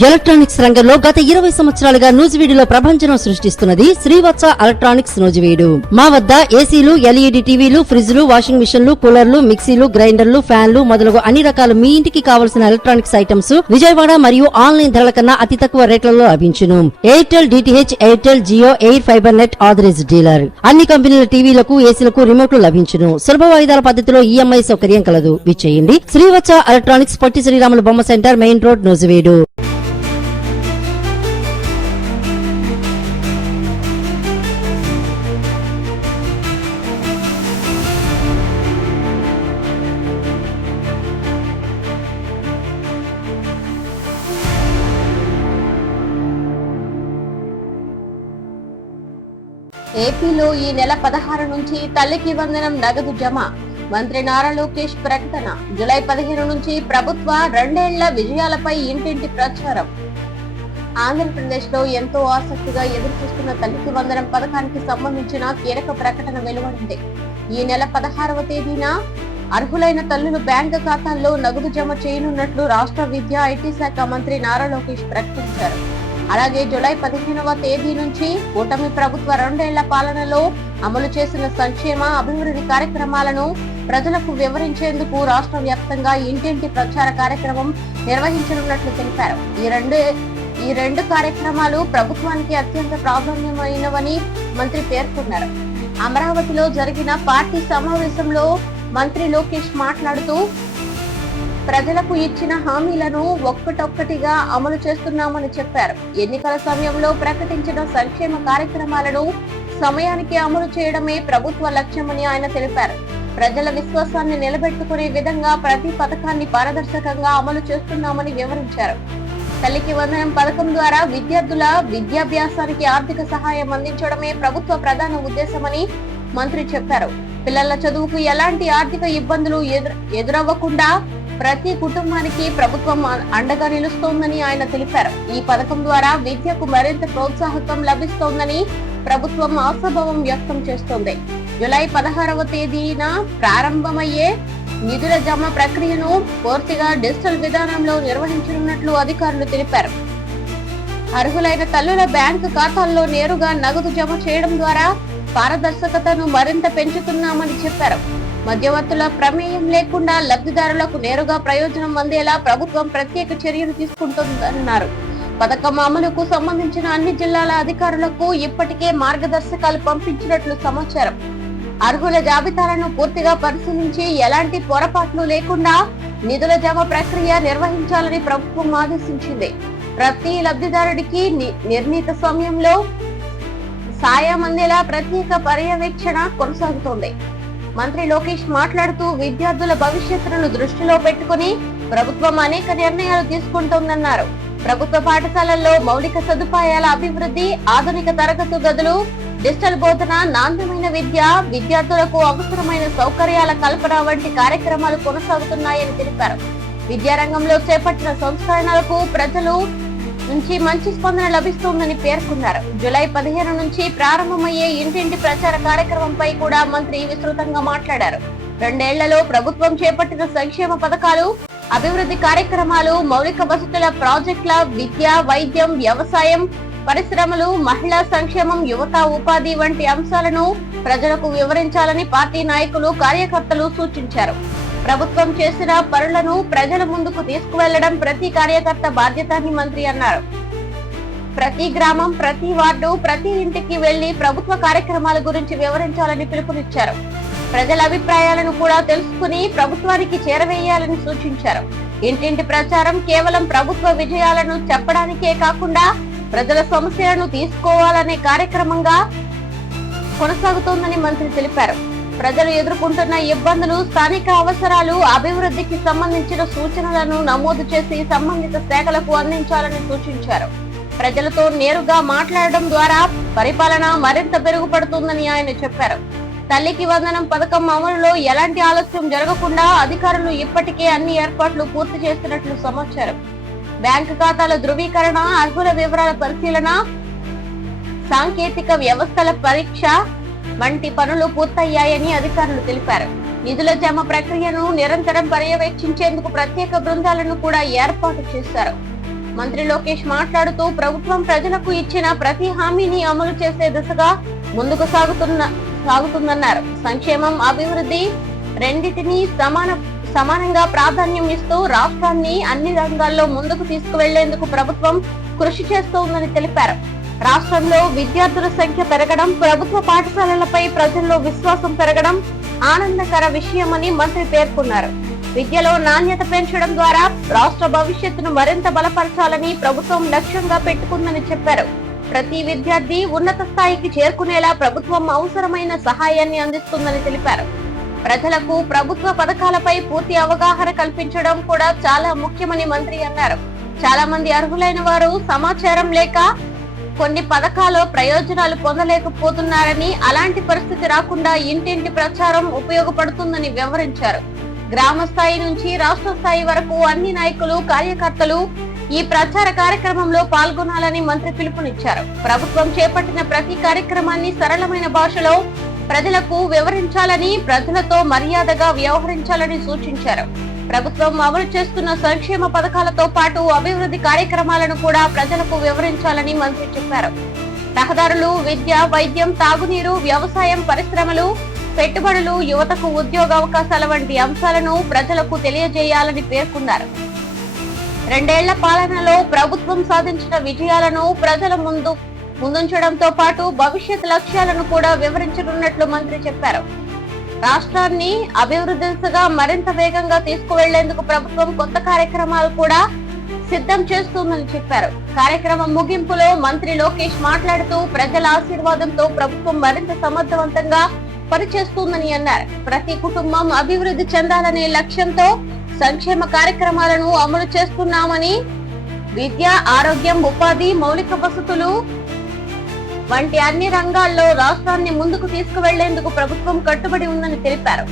Electronics రంగంలో గత 20 సంవత్సరాలుగా నూజివీడులో ప్రభంజనం సృష్టిస్తున్నది శ్రీవత్స ఎలక్ట్రానిక్స్ నూజివీడు. మా వద్ద ఏసీలు, ఎల్ఈడి టీవీలు, ఫ్రిడ్జ్లు, వాషింగ్ మిషన్లు, కూలర్లు, మిక్సీలు, గ్రైండర్లు, ఫ్యాన్లు మొదలగు అన్ని రకాల మీ ఇంటికి కావలసిన ఎలక్ట్రానిక్స్ ఐటమ్స్ విజయవాడ మరియు ఆన్లైన్ ధరల కన్నా అతి తక్కువ రేట్లలో లభించును. Airtel DTH, Airtel Jio, air fiber net authorised dealer. అన్ని కంపెనీల టీవీలకు, ఏసీలకు రిమోట్లు లభించును. సులభ వాయిదాల పద్ధతిలో ఈఎంఐ సౌకర్యం కలదు. విచ్చేయండి శ్రీవత్స ఎలక్ట్రానిక్స్, పొట్టి శ్రీరాములు బొమ్మ సెంటర్, మెయిన్ రోడ్, నూజివీడు. ఏపీలో ఈ నెల 16 నుంచి తల్లికి వందనం నగదు జమ. మంత్రి నారా లోకేష్ ప్రకటన. జూలై 15 నుంచి ప్రభుత్వ 2 ఏళ్ల విజయాలపై ఇంటింటి ప్రచారం. ఆంధ్రప్రదేశ్ లో ఎంతో ఆసక్తిగా ఎదురుచూస్తున్న తల్లికి వందనం పథకానికి సంబంధించిన కీలక ప్రకటన వెలువడింది. ఈ నెల 16వ తేదీన అర్హులైన తల్లులు బ్యాంకు ఖాతాల్లో నగదు జమ చేయనున్నట్లు రాష్ట్ర విద్యా ఐటీ శాఖ మంత్రి నారా లోకేష్ ప్రకటించారు. అలాగే జూలై 15వ తేదీ నుంచి కూటమి ప్రభుత్వ 2 ఏళ్ల పాలనలో అమలు చేసిన సంక్షేమ అభివృద్ధి కార్యక్రమాలను ప్రజలకు వివరించేందుకు రాష్ట్ర వ్యాప్తంగా ఇంటింటి ప్రచార కార్యక్రమం నిర్వహించనున్నట్లు తెలిపారు. ఈ రెండు కార్యక్రమాలు ప్రభుత్వానికి అత్యంత ప్రాధాన్యమైనవని మంత్రి పేర్కొన్నారు. అమరావతిలో జరిగిన పార్టీ సమావేశంలో మంత్రి లోకేష్ మాట్లాడుతూ ప్రజలకు ఇచ్చిన హామీలను ఒక్కటొక్కటిగా అమలు చేస్తున్నామని చెప్పారు. ఎన్నికల సమయంలో ప్రకటించిన సంక్షేమ కార్యక్రమాలను సమయానికి అమలు చేయడమే ప్రభుత్వ లక్ష్యమని ఆయన తెలిపారు. ప్రజల విశ్వాసాన్ని నిలబెట్టుకునే విధంగా ప్రతి పథకాన్ని పారదర్శకంగా అమలు చేస్తున్నామని వివరించారు. తల్లికి వందనం పథకం ద్వారా విద్యార్థుల విద్యాభ్యాసానికి ఆర్థిక సహాయం అందించడమే ప్రభుత్వ ప్రధాన ఉద్దేశమని మంత్రి చెప్పారు. పిల్లల చదువుకు ఎలాంటి ఆర్థిక ఇబ్బందులు ఎదురవ్వకుండా ప్రతి కుటుంబానికి ప్రభుత్వం అండగా నిలుస్తోందని ఆయన తెలిపారు. ఈ పథకం ద్వారా విద్యకు మరింత ప్రోత్సాహకం లభిస్తోందని ప్రభుత్వం ఆశాభావం వ్యక్తం చేస్తోంది. జూలై 16వ తేదీన ప్రారంభమయ్యే నిధుల జమ ప్రక్రియను పూర్తిగా డిజిటల్ విధానంలో నిర్వహించనున్నట్లు అధికారులు తెలిపారు. అర్హులైన తల్లుల బ్యాంకు ఖాతాల్లో నేరుగా నగదు జమ చేయడం ద్వారా పారదర్శకతను మరింత పెంచుతున్నామని చెప్పారు. మధ్యవర్తుల ప్రమేయం లేకుండా లబ్ధిదారులకు నేరుగా ప్రయోజనం అందేలా ప్రభుత్వం ప్రత్యేక చర్యలు తీసుకుంటుందన్నారు. పథకం అమలుకు సంబంధించిన అన్ని జిల్లాల అధికారులకు ఇప్పటికే మార్గదర్శకాలు పంపించినట్లు సమాచారం. అర్హుల జాబితాలను పూర్తిగా పరిశీలించి ఎలాంటి పొరపాట్లు లేకుండా నిధుల జమ ప్రక్రియ నిర్వహించాలని ప్రభుత్వం ఆదేశించింది. ప్రతి లబ్ధిదారుడికి నిర్ణీత సమయంలో సాయం అందేలా ప్రత్యేక పర్యవేక్షణ కొనసాగుతోంది. మంత్రి లోకేష్ మాట్లాడుతూ విద్యార్థుల భవిష్యత్తును దృష్టిలో పెట్టుకుని ప్రభుత్వం అనేక నిర్ణయాలు తీసుకుంటోందన్నారు. ప్రభుత్వ పాఠశాలల్లో మౌలిక సదుపాయాల అభివృద్ధి, ఆధునిక తరగతి గదులు, డిజిటల్ బోధన, నాణ్యమైన విద్య, విద్యార్థులకు అవసరమైన సౌకర్యాల కల్పన వంటి కార్యక్రమాలు కొనసాగుతున్నాయని తెలిపారు. విద్యారంగంలో చేపట్టిన సంస్కరణలకు ప్రజలు నుంచి మంచి స్పందన లభిస్తోందని పేర్కొన్నారు. జూలై 15 నుంచి ప్రారంభమయ్యే ఇంటింటి ప్రచార కార్యక్రమంపై కూడా మంత్రి విస్తృతంగా మాట్లాడారు. 2 ఏళ్లలో ప్రభుత్వం చేపట్టిన సంక్షేమ పథకాలు, అభివృద్ధి కార్యక్రమాలు, మౌలిక వసతుల ప్రాజెక్టుల, విద్య, వైద్యం, వ్యవసాయం, పరిశ్రమలు, మహిళా సంక్షేమం, యువత ఉపాధి వంటి అంశాలను ప్రజలకు వివరించాలని పార్టీ నాయకులు, కార్యకర్తలు సూచించారు. ప్రభుత్వం చేసిన పనులను ప్రజల ముందుకు తీసుకువెళ్లడం ప్రతి కార్యకర్త బాధ్యత అని మంత్రి అన్నారు. ప్రతి గ్రామం, ప్రతి వార్డు, ప్రతి ఇంటికి వెళ్లి ప్రభుత్వ కార్యక్రమాల గురించి వివరించాలని పిలుపునిచ్చారు. ప్రజల అభిప్రాయాలను కూడా తెలుసుకుని ప్రభుత్వానికి చేరవేయాలని సూచించారు. ఇంటింటి ప్రచారం కేవలం ప్రభుత్వ విజయాలను చెప్పడానికే కాకుండా ప్రజల సమస్యలను తీసుకోవాలనే కార్యక్రమంగా కొనసాగుతోందని మంత్రి తెలిపారు. ప్రజలు ఎదుర్కొంటున్న ఇబ్బందులు, స్థానిక అవసరాలు, అభివృద్ధికి సంబంధించిన సూచనలను నమోదు చేసి సంబంధిత శాఖలకు అందించాలని సూచించారు. ప్రజలతో నేరుగా మాట్లాడడం ద్వారా పరిపాలన మరింత మెరుగుపడుతుందని ఆయన చెప్పారు. తల్లికి వందనం పథకం అమలులో ఎలాంటి ఆలస్యం జరగకుండా అధికారులు ఇప్పటికే అన్ని ఏర్పాట్లు పూర్తి చేస్తున్నట్లు సమాచారం. బ్యాంకు ఖాతాల ధృవీకరణ, అర్హుల వివరాల పరిశీలన, సాంకేతిక వ్యవస్థల పరీక్ష వంటి పనులు పూర్తయ్యాయని అధికారులు తెలిపారు. నిధుల జమ ప్రక్రియను నిరంతరం పర్యవేక్షించేందుకు ప్రత్యేక బృందాలను కూడా ఏర్పాటు చేశారు. మంత్రి లోకేష్ మాట్లాడుతూ ప్రభుత్వం ప్రజలకు ఇచ్చిన ప్రతి హామీని అమలు చేసే దిశగా ముందుకు సాగుతుందన్నారు. సంక్షేమం, అభివృద్ధి రెండింటినీ సమానంగా ప్రాధాన్యం ఇస్తూ రాష్ట్రాన్ని అన్ని రంగాల్లో ముందుకు తీసుకువెళ్లేందుకు ప్రభుత్వం కృషి చేస్తోందని తెలిపారు. రాష్ట్రంలో విద్యార్థుల సంఖ్య పెరగడం, ప్రభుత్వ పాఠశాలలపై ప్రజల్లో విశ్వాసం పెరగడం ఆనందకర విషయమని మంత్రి పేర్కొన్నారు. విద్యలో నాణ్యత పెంచడం ద్వారా రాష్ట్ర భవిష్యత్తును మరింత బలపరచాలని ప్రభుత్వం లక్ష్యంగా పెట్టుకుందని చెప్పారు. ప్రతి విద్యార్థి ఉన్నత స్థాయికి చేరుకునేలా ప్రభుత్వం అవసరమైన సహాయాన్ని అందిస్తుందని తెలిపారు. ప్రజలకు ప్రభుత్వ పథకాలపై పూర్తి అవగాహన కల్పించడం కూడా చాలా ముఖ్యమని మంత్రి అన్నారు. చాలా మంది అర్హులైన వారు సమాచారం లేక కొన్ని పథకాల ప్రయోజనాలు పొందలేకపోతున్నారని, అలాంటి పరిస్థితి రాకుండా ఇంటింటి ప్రచారం ఉపయోగపడుతుందని వివరించారు. గ్రామ స్థాయి నుంచి రాష్ట్ర స్థాయి వరకు అన్ని నాయకులు, కార్యకర్తలు ఈ ప్రచార కార్యక్రమంలో పాల్గొనాలని మంత్రి పిలుపునిచ్చారు. ప్రభుత్వం చేపట్టిన ప్రతి కార్యక్రమాన్ని సరళమైన భాషలో ప్రజలకు వివరించాలని, ప్రజలతో మర్యాదగా వ్యవహరించాలని సూచించారు. ప్రభుత్వం అమలు చేస్తున్న సంక్షేమ పథకాలతో పాటు అభివృద్ధి కార్యక్రమాలను కూడా ప్రజలకు వివరించాలని మంత్రి చెప్పారు. రహదారులు, విద్య, వైద్యం, తాగునీరు, వ్యవసాయం, పరిశ్రమలు, పెట్టుబడులు, యువతకు ఉద్యోగ అవకాశాల వంటి అంశాలను ప్రజలకు తెలియజేయాలని పేర్కొన్నారు. 2 ఏళ్ల పాలనలో ప్రభుత్వం సాధించిన విజయాలను ప్రజల ముందుంచడంతో పాటు భవిష్యత్ లక్ష్యాలను కూడా వివరించనున్నట్లు మంత్రి చెప్పారు. రాష్ట్రాన్ని అభివృద్ధి దిశగా మరింత వేగంగా తీసుకువెళ్లేందుకు ప్రభుత్వం కొత్త కార్యక్రమాలు కూడా సిద్ధం చేస్తుందని చెప్పారు. కార్యక్రమం ముగింపులో మంత్రి లోకేష్ మాట్లాడుతూ ప్రజల ఆశీర్వాదంతో ప్రభుత్వం మరింత సమర్థవంతంగా పనిచేస్తుందని అన్నారు. ప్రతి కుటుంబం అభివృద్ధి చెందాలనే లక్ష్యంతో సంక్షేమ కార్యక్రమాలను అమలు చేస్తున్నామని, విద్య, ఆరోగ్యం, ఉపాధి, మౌలిక వసతులు వంటి అన్ని రంగాల్లో రాష్ట్రాన్ని ముందుకు తీసుకువెళ్లేందుకు ప్రభుత్వం కట్టుబడి ఉందని తెలిపారు.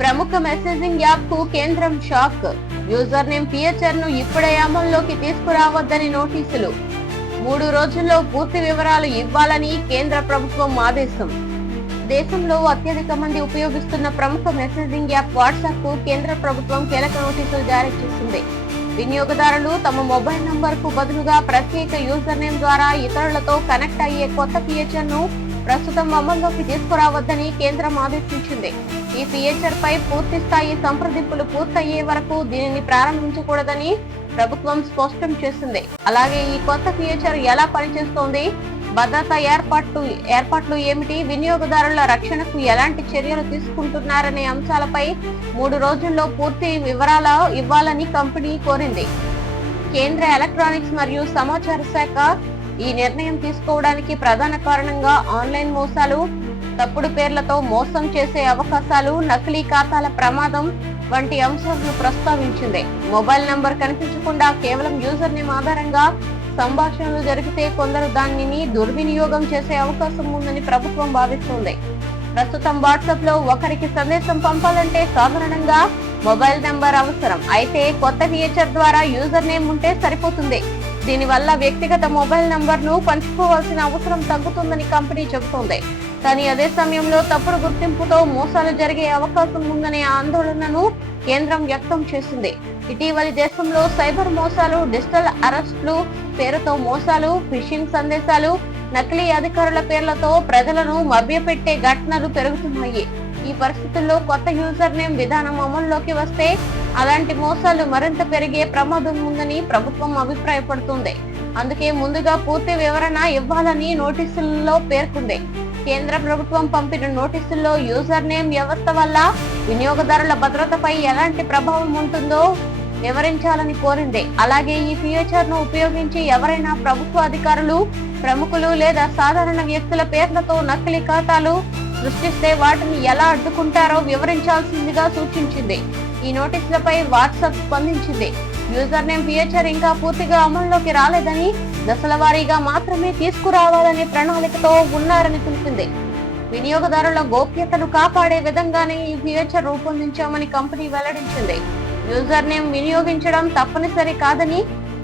ప్రముఖ మెసేజింగ్ యాప్ కు కేంద్రం షాక్. యూజర్ నేమ్ ఫీచర్ ను ఇప్పుడే అమల్లోకి తీసుకురావద్దని నోటీసులు. 3 రోజుల్లో పూర్తి వివరాలు ఇవ్వాలని కేంద్ర ప్రభుత్వం ఆదేశం. దేశంలో అత్యధిక మంది ఉపయోగిస్తున్న ప్రముఖ మెసేజింగ్ యాప్ వాట్సాప్ కు కేంద్ర ప్రభుత్వం కీలక నోటీసులు జారీ చేసింది. వినియోగదారులు తమ మొబైల్ నంబర్ కు బదులుగా ప్రత్యేక యూజర్ నేమ్ ద్వారా ఇతరులతో కనెక్ట్ అయ్యే కొత్త ఫీచర్ ను ప్రస్తుతం అమల్లోకి తీసుకురావద్దని కేంద్రం ఆదేశించింది. ఈ ఫీచర్ పై పూర్తి స్థాయి సంప్రదింపులు పూర్తయ్యే వరకు దీనిని ప్రారంభించకూడదని ప్రభుత్వం స్పష్టం చేసింది. అలాగే ఈ కొత్త ఫీచర్ ఎలా పనిచేస్తోంది, భద్రతా ఏర్పాట్లు ఏమిటి, వినియోగదారుల రక్షణకు ఎలాంటి చర్యలు తీసుకుంటున్నారనే అంశాలపై 3 రోజుల్లో పూర్తి వివరాలు ఇవ్వాలని కంపెనీ కోరింది. కేంద్ర ఎలక్ట్రానిక్స్ మరియు సమాచార శాఖ ఈ నిర్ణయం తీసుకోవడానికి ప్రధాన కారణంగా ఆన్లైన్ మోసాలు, తప్పుడు పేర్లతో మోసం చేసే అవకాశాలు, నకిలీ ఖాతాల ప్రమాదం వంటి అంశాలను ప్రస్తావించింది. మొబైల్ నంబర్ కనిపించకుండా కేవలం యూజర్ నేమ్ ఆధారంగా సంభాషణలు జరిగితే కొందరు దానిని దుర్వినియోగం చేసే అవకాశం ఉందని ప్రభుత్వం భావిస్తుంది. ప్రస్తుతం వాట్సాప్ లో ఒకరికి సందేశం పంపాలంటే సాధారణంగా మొబైల్ నంబర్ అవసరం. అయితే కొత్త ఫీచర్ ద్వారా యూజర్ నేమ్ ఉంటే సరిపోతుంది. దీనివల్ల వ్యక్తిగత మొబైల్ నంబర్ ను పంచుకోవాల్సిన అవసరం తగ్గుతుందని కంపెనీ చెబుతోంది. కానీ అదే సమయంలో తప్పుడు గుర్తింపుతో మోసాలు జరిగే అవకాశం ఉందనే ఆందోళనను కేంద్రం వ్యక్తం చేసింది. ఇటీవలి దేశంలో సైబర్ మోసాలు, డిజిటల్ అరెస్టులు పేరుతో మోసాలు, ఫిషింగ్ సందేశాలు, నకిలీ అధికారుల పేర్లతో ప్రజలను మభ్యపెట్టే ఘటనలు పెరుగుతున్నాయి. ఈ పరిస్థితుల్లో కొత్త యూజర్ నేమ్ విధానం అమల్లోకి వస్తే అలాంటి మోసాలు మరింత పెరిగే ప్రమాదం ఉందని ప్రభుత్వం అభిప్రాయపడుతుంది. అందుకే ముందుగా పూర్తి వివరణ ఇవ్వాలని నోటీసుల్లో పేర్కొంది. కేంద్ర ప్రభుత్వం పంపిన నోటీసుల్లో యూజర్ నేమ్ వ్యవస్థ వల్ల వినియోగదారుల భద్రతపై ఎలాంటి ప్రభావం ఉంటుందో వివరించాలని కోరింది. అలాగే ఈ ఫీచర్ ను ఉపయోగించి ఎవరైనా ప్రభుత్వ అధికారులు, ప్రముఖులు లేదా సాధారణ వ్యక్తుల పేర్లతో నకిలీ ఖాతాలు సృష్టిస్తే వాటిని ఎలా అడ్డుకుంటారో వివరించాల్సిందిగా సూచించింది. ఈ నోటీసులపై వాట్సాప్ స్పందించింది. యూజర్ నేమ్ ఫీచర్ ఇంకా పూర్తిగా అమల్లోకి రాలేదని, దశల వారీగా మాత్రమే తీసుకురావాలనే ప్రణాళికతో ఉన్నారని తెలిపింది. వినియోగదారుల గోప్యతను కాపాడే విధంగానే ఈ ఫీచర్ రూపొందించామని కంపెనీ వెల్లడించింది. యూజర్ నేమ్ వినియోగించడం తప్పనిసరి కాదని,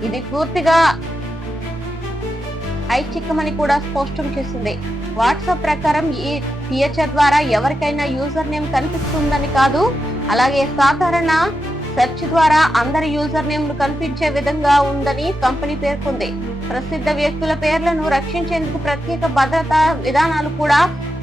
ఇది పూర్తిగా ఐచ్ఛికమని కూడా స్పష్టం చేసింది. వాట్సాప్ ప్రకారం ఈ ఫీచర్ ద్వారా ఎవరికైనా యూజర్ నేమ్ కనిపిస్తుందని కాదు, అలాగే సాధారణ సెర్చ్ ద్వారా అందరి యూజర్ నేమ్లు కనిపించే విధంగా ఉందని కంపెనీ పేర్కొంది. ప్రసిద్ధ వ్యక్తుల పేర్లను రక్షించేందుకు ప్రత్యేక భద్రతా విధానాలు కూడా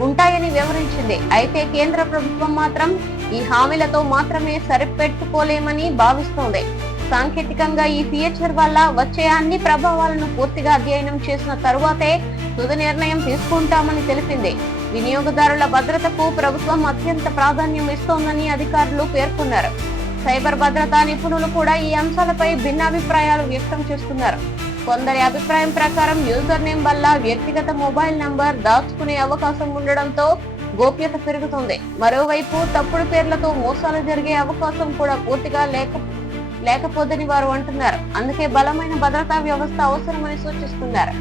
ఉంటాయని వివరించింది. అయితే కేంద్ర ప్రభుత్వం మాత్రం ఈ హామీలతో మాత్రమే సరిపెట్టుకోలేమని భావిస్తోంది. సాంకేతికంగా ఈ ఫీచర్ వల్ల వచ్చే అన్ని ప్రభావాలను పూర్తిగా అధ్యయనం చేసిన తరువాతే తుది నిర్ణయం తీసుకుంటామని తెలిపింది. వినియోగదారుల భద్రతకు ప్రభుత్వం అత్యంత ప్రాధాన్యం ఇస్తోందని అధికారులు పేర్కొన్నారు. సైబర్ భద్రతా నిపుణులు కూడా ఈ అంశాలపై భిన్నాభిప్రాయాలు వ్యక్తం చేస్తున్నారు. కొందరి అభిప్రాయం ప్రకారం యూజర్ నేమ్ వల్ల వ్యక్తిగత మొబైల్ నంబర్ దాచుకునే అవకాశం ఉండడంతో గోప్యత పెరుగుతుంది. మరోవైపు తప్పుడు పేర్లతో మోసాలు జరిగే అవకాశం కూడా పూర్తిగా లేకపోదని వారు అంటున్నారు. అందుకే బలమైన భద్రతా వ్యవస్థ అవసరమని సూచిస్తున్నారు.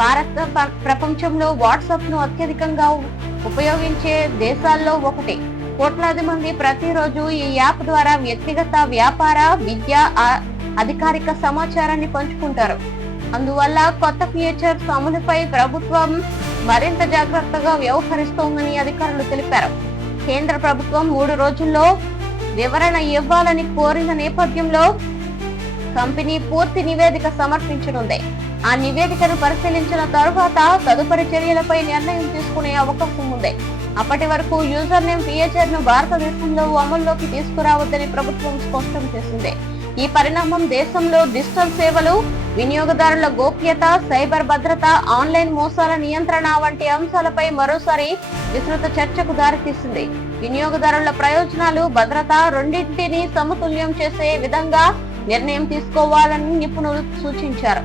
భారత ప్రపంచంలో వాట్సాప్ ను అత్యధికంగా ఉపయోగించే దేశాల్లో ఒకటి. కోట్లాది మంది ప్రతిరోజు ఈ యాప్ ద్వారా వ్యక్తిగత, వ్యాపార, విద్య, అధికారిక సమాచారాన్ని పంచుకుంటారు. అందువల్ల కొత్త ఫీచర్స్ అమలుపై ప్రభుత్వం మరింత జాగ్రత్తగా వ్యవహరిస్తోందని అధికారులు తెలిపారు. కేంద్ర ప్రభుత్వం 3 రోజుల్లో వివరణ ఇవ్వాలని కోరిన నేపథ్యంలో కంపెనీ పూర్తి నివేదిక సమర్పించనుంది. ఆ నివేదికను పరిశీలించిన తరువాత తదుపరి చర్యలపై నిర్ణయం తీసుకునే అవకాశం ఉంది. అప్పటి వరకు యూజర్ నేమ్ ఫీచర్ ను భారతదేశంలో అమల్లోకి తీసుకురావద్దని ప్రభుత్వం స్పష్టం చేసింది. ఈ పరిణామం దేశంలో డిజిటల్ సేవలు, వినియోగదారుల గోప్యత, సైబర్ భద్రత, ఆన్లైన్ మోసాల నియంత్రణ వంటి అంశాలపై మరోసారి విస్తృత చర్చకు దారితీసింది. వినియోగదారుల ప్రయోజనాలు, భద్రత రెండింటినీ సమతుల్యం చేసే విధంగా నిర్ణయం తీసుకోవాలని నిపుణులు సూచించారు.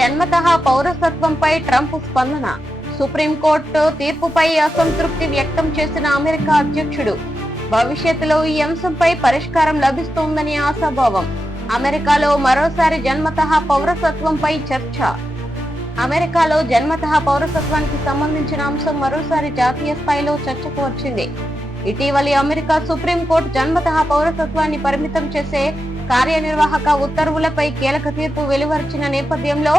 జన్మతః పౌరసత్వంపై ట్రంప్ స్పందన. సుప్రీంకోర్టు తీర్పుపై అసంతృప్తి వ్యక్తం చేసిన అమెరికా అధ్యక్షుడు. భవిష్యత్తులో ఈ అంశంపై పరిష్కారం లభిస్తోందని ఆశాభావం. అమెరికాలో మరోసారి జన్మతః పౌరసత్వంపై చర్చ. అమెరికాలో జన్మతః పౌరసత్వానికి సంబంధించిన అంశం మరోసారి జాతీయ స్థాయిలో చర్చకు వచ్చింది. ఇటీవలి అమెరికా సుప్రీంకోర్టు జన్మతః పౌరసత్వాన్ని పరిమితం చేసే కార్యనిర్వాహక ఉత్తర్వులపై కీలక తీర్పు వెలువరించిన నేపథ్యంలో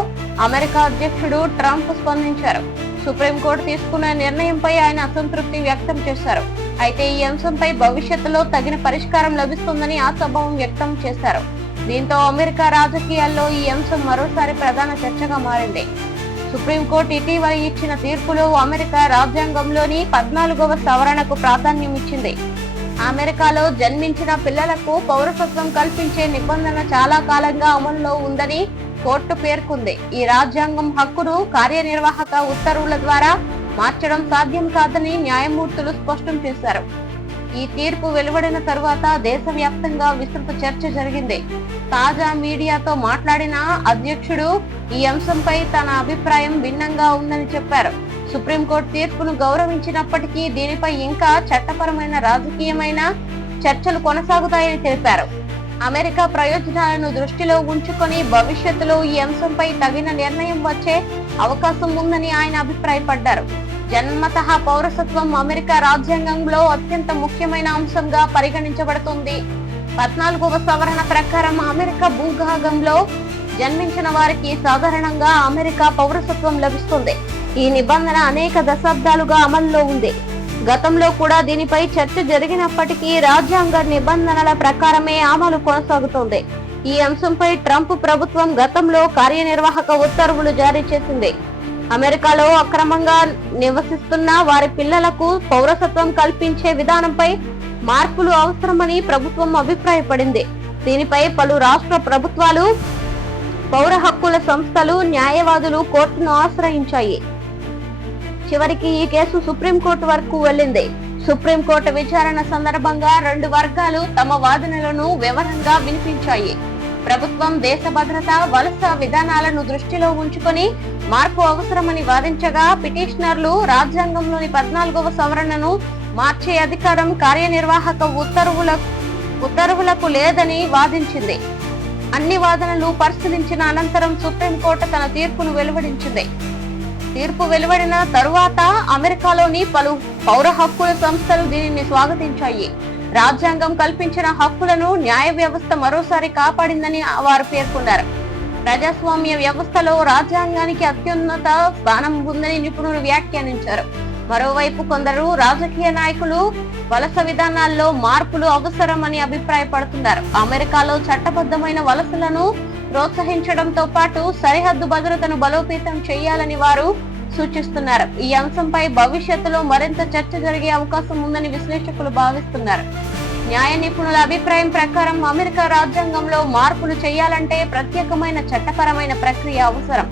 అమెరికా అధ్యక్షుడు ట్రంప్ స్పందించారు. సుప్రీంకోర్టు తీసుకున్న నిర్ణయంపై ఆయన అసంతృప్తి వ్యక్తం చేశారు. అయితే ఈ అంశంపై భవిష్యత్తులో తగిన పరిష్కారం లభిస్తుందని ఆశాభావం వ్యక్తం చేశారు. దీంతో అమెరికా రాజకీయాల్లో ఈ అంశం మరోసారి ప్రధాన చర్చగా మారింది. సుప్రీంకోర్టు ఇటీవల ఇచ్చిన తీర్పులో అమెరికా రాజ్యాంగంలోని 14వ సవరణకు ప్రాధాన్యం ఇచ్చింది. అమెరికాలో జన్మించిన పిల్లలకు పౌరసత్వం కల్పించే నిబంధన చాలా కాలంగా అమల్లో ఉందని కోర్టు పేర్కొంది. ఈ రాజ్యాంగం హక్కును కార్యనిర్వాహక ఉత్తర్వుల ద్వారా మార్చడం సాధ్యం కాదని న్యాయమూర్తులు స్పష్టం చేశారు. ఈ తీర్పు వెలువడిన తరువాత దేశవ్యాప్తంగా విస్తృత చర్చ జరిగింది. తాజా మీడియాతో మాట్లాడిన అధ్యక్షుడు ఈ అంశంపై తన అభిప్రాయం భిన్నంగా ఉందని చెప్పారు. సుప్రీంకోర్టు తీర్పును గౌరవించినప్పటికీ దీనిపై ఇంకా చట్టపరమైన రాజకీయమైన చర్చలు కొనసాగుతాయని తెలిపారు. అమెరికా ప్రయోజనాలను దృష్టిలో ఉంచుకొని భవిష్యత్తులో ఈ అంశంపై తగిన నిర్ణయం వచ్చే అవకాశం ఉందని ఆయన అభిప్రాయపడ్డారు. జన్మతః పౌరసత్వం అమెరికా రాజ్యాంగంలో అత్యంత ముఖ్యమైన అంశంగా పరిగణించబడుతుంది. 14వ సవరణ ప్రకారం అమెరికా భూభాగంలో జన్మించిన వారికి సాధారణంగా అమెరికా పౌరసత్వం లభిస్తుంది. ఈ నిబంధన అనేక దశాబ్దాలుగా అమల్లో ఉంది. గతంలో కూడా దీనిపై చర్చ జరిగినప్పటికీ రాజ్యాంగ నిబంధనల ప్రకారమే అమలు కొనసాగుతోంది. ఈ అంశంపై ట్రంప్ ప్రభుత్వం గతంలో కార్యనిర్వాహక ఉత్తర్వులు జారీ చేసింది. అమెరికాలో అక్రమంగా నివసిస్తున్న వారి పిల్లలకు పౌరసత్వం కల్పించే విధానంపై మార్పులు అవసరమని ప్రభుత్వం అభిప్రాయపడింది. దీనిపై పలు రాష్ట్ర ప్రభుత్వాలు, పౌర హక్కుల సంస్థలు, న్యాయవాదులు కోర్టును ఆశ్రయించాయి. చివరికి ఈ కేసు సుప్రీంకోర్టు వరకు వెళ్లింది. సుప్రీంకోర్టు విచారణ సందర్భంగా రెండు వర్గాలు తమ వాదనలను వివరంగా వినిపించాయి. ప్రభుత్వం దేశ భద్రత, వలస విధానాలను దృష్టిలో ఉంచుకొని మార్పు అవసరమని వాదించగా, పిటిషనర్లు రాజ్యాంగంలోని 14వ సవరణను మార్చే అధికారం కార్యనిర్వాహక ఉత్తర్వులకు లేదని వాదించింది. అన్ని వాదనలు పరిశీలించిన అనంతరం సుప్రీంకోర్టు తన తీర్పును వెలువడించింది. తీర్పు వెలువడిన తరువాత అమెరికాలోని పలు పౌర హక్కుల సంస్థలు దీనిని స్వాగతించాయి. రాజ్యాంగం కల్పించిన హక్కులను న్యాయ వ్యవస్థ మరోసారి కాపాడిందని వారు పేర్కొన్నారు. ప్రజాస్వామ్య వ్యవస్థలో రాజ్యాంగానికి అత్యున్నత స్థానం ఉందని నిపుణులు వ్యాఖ్యానించారు. మరోవైపు కొందరు రాజకీయ నాయకులు వలస విధానాల్లో మార్పులు అవసరమని అభిప్రాయపడుతున్నారు. అమెరికాలో చట్టబద్ధమైన వలసలను ప్రోత్సహించడంతో పాటు సరిహద్దు భద్రతను బలోపేతం చేయాలని వారు సూచిస్తున్నారు. ఈ అంశంపై భవిష్యత్తులో మరింత చర్చ జరిగే అవకాశం ఉందని విశ్లేషకులు భావిస్తున్నారు. న్యాయ నిపుణుల అభిప్రాయం ప్రకారం అమెరికా రాజ్యాంగంలో మార్పులు చేయాలంటే ప్రత్యేకమైన చట్టపరమైన ప్రక్రియ అవసరం.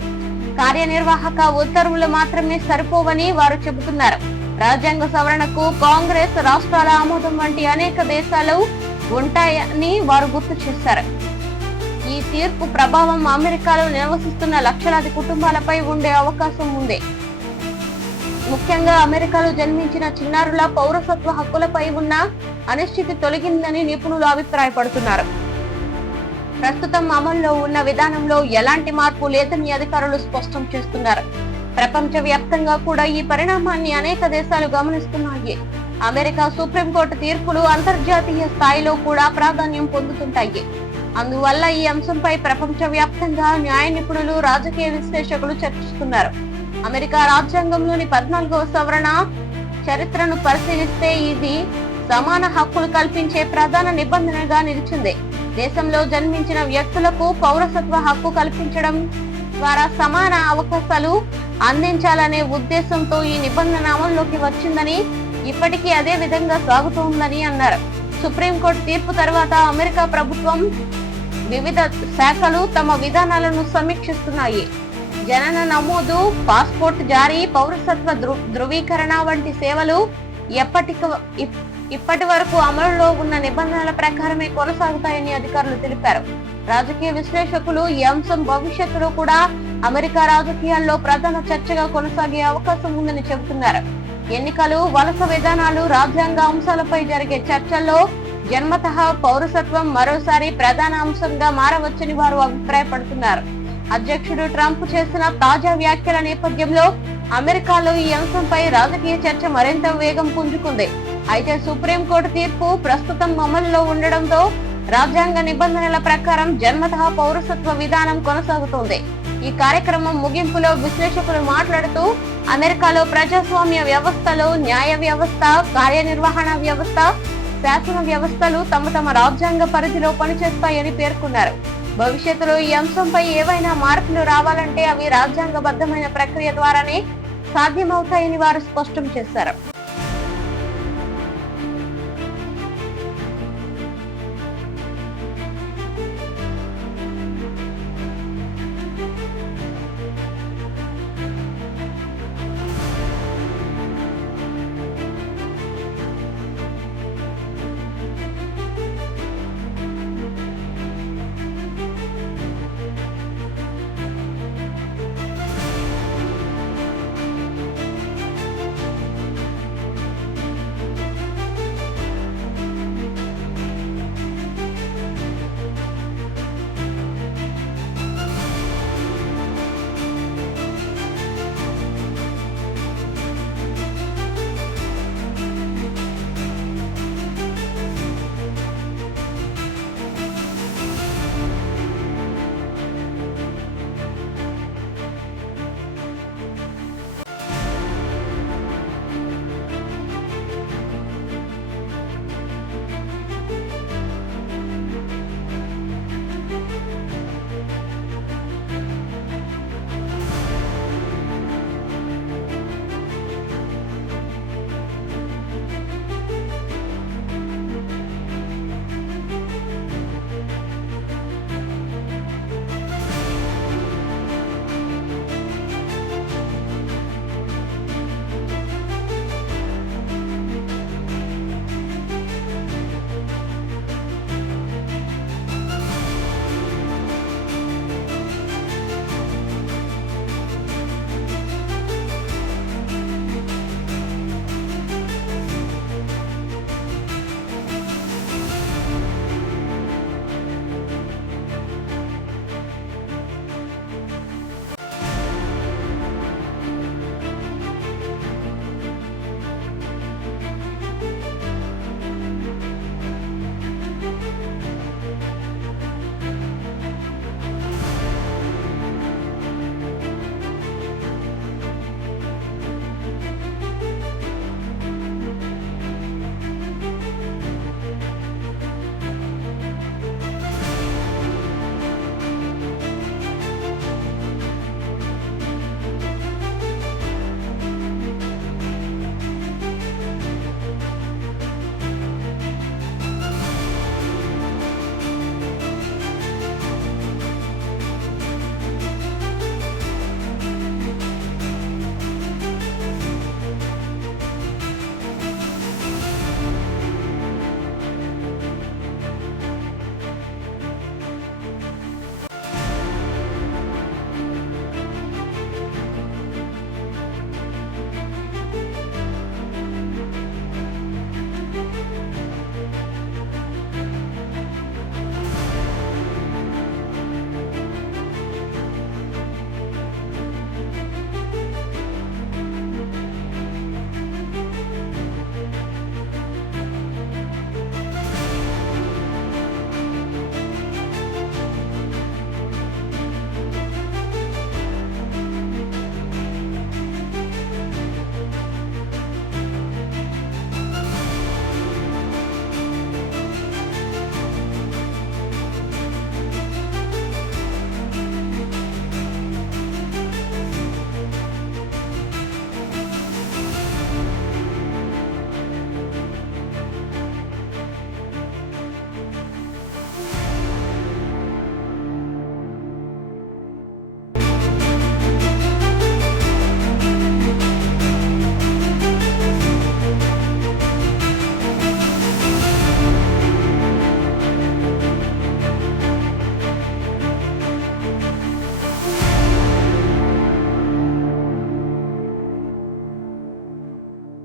కార్యనిర్వాహక ఉత్తర్వులు మాత్రమే సరిపోవని వారు చెబుతున్నారు. రాజ్యాంగ సవరణకు కాంగ్రెస్, రాష్ట్రాల ఆమోదం వంటి అనేక దేశాలు ఉంటాయని వారు గుర్తు చేశారు. ఈ తీర్పు ప్రభావం అమెరికాలో నివసిస్తున్న లక్షలాది కుటుంబాలపై ఉండే అవకాశం ఉంది. ముఖ్యంగా అమెరికాలో జన్మించిన చిన్నారుల పౌరసత్వ హక్కులపై ఉన్న అనిశ్చితి తొలగిందని నిపుణులు అభిప్రాయపడుతున్నారు. ప్రస్తుతం అమల్లో ఉన్న విధానంలో ఎలాంటి మార్పు లేదని అధికారులు స్పష్టం చేస్తున్నారు. ప్రపంచ వ్యాప్తంగా కూడా ఈ పరిణామాన్ని అనేక దేశాలు గమనిస్తున్నాయి. అమెరికా సుప్రీంకోర్టు తీర్పులు అంతర్జాతీయ స్థాయిలో కూడా ప్రాధాన్యం పొందుతుంటాయి. అందువల్ల ఈ అంశంపై ప్రపంచ వ్యాప్తంగా న్యాయ నిపుణులు, రాజకీయ విశ్లేషకులు చర్చిస్తున్నారు. అమెరికా రాజ్యాంగంలోని 14వ సవరణ చరిత్రను పరిశీలిస్తే ఇది సమాన హక్కులు కల్పించే ప్రధాన నిబంధనగా నిలిచింది. దేశంలో జన్మించిన వ్యక్తులకు పౌరసత్వ హక్కు కల్పించడం ద్వారా సమాన అవకాశాలు అందించాలనే ఉద్దేశంతో ఈ నిబంధన అమల్లోకి వచ్చిందని, ఇప్పటికీ అదే విధంగా సాగుతోందని అన్నారు. సుప్రీంకోర్టు తీర్పు తర్వాత అమెరికా ప్రభుత్వం వివిధ శాఖలు తమ విధానాలను సమీక్షిస్తున్నాయి. జనన నమోదు, పాస్పోర్ట్ జారీ, పౌరసత్వ ధృవీకరణ వంటి సేవలు ఇప్పటి వరకు అమలులో ఉన్న నిబంధనల ప్రకారమే కొనసాగుతాయని అధికారులు తెలిపారు. రాజకీయ విశ్లేషకులు ఈ అంశం భవిష్యత్తులో కూడా అమెరికా రాజకీయాల్లో ప్రధాన చర్చగా కొనసాగే అవకాశం ఉందని చెబుతున్నారు. ఎన్నికలు, వలస విధానాలు, రాజ్యాంగ అంశాలపై జరిగే చర్చల్లో జన్మతః పౌరసత్వం మరోసారి ప్రధాన అంశంగా మారవచ్చని వారు అభిప్రాయపడుతున్నారు. అధ్యక్షుడు ట్రంప్ చేసిన తాజా వ్యాఖ్యల నేపథ్యంలో అమెరికాలో ఈ అంశంపై రాజకీయ చర్చ మరింత వేగం పుంజుకుంది. అయితే సుప్రీంకోర్టు తీర్పు ప్రస్తుతం అమలులో ఉండడంతో రాజ్యాంగ నిబంధనల ప్రకారం జన్మతః పౌరసత్వ విధానం కొనసాగుతోంది. ఈ కార్యక్రమం ముగింపులో విశ్లేషకులు మాట్లాడుతూ అమెరికాలో ప్రజాస్వామ్య వ్యవస్థలో న్యాయ వ్యవస్థ, కార్యనిర్వహణ వ్యవస్థ, శాసన వ్యవస్థలు తమ రాజ్యాంగ పరిధిలో పనిచేస్తాయని పేర్కొన్నారు. భవిష్యత్తులో ఈ అంశంపై ఏవైనా మార్పులు రావాలంటే అవి రాజ్యాంగబద్ధమైన ప్రక్రియ ద్వారానే సాధ్యమవుతాయని వారు స్పష్టం చేశారు.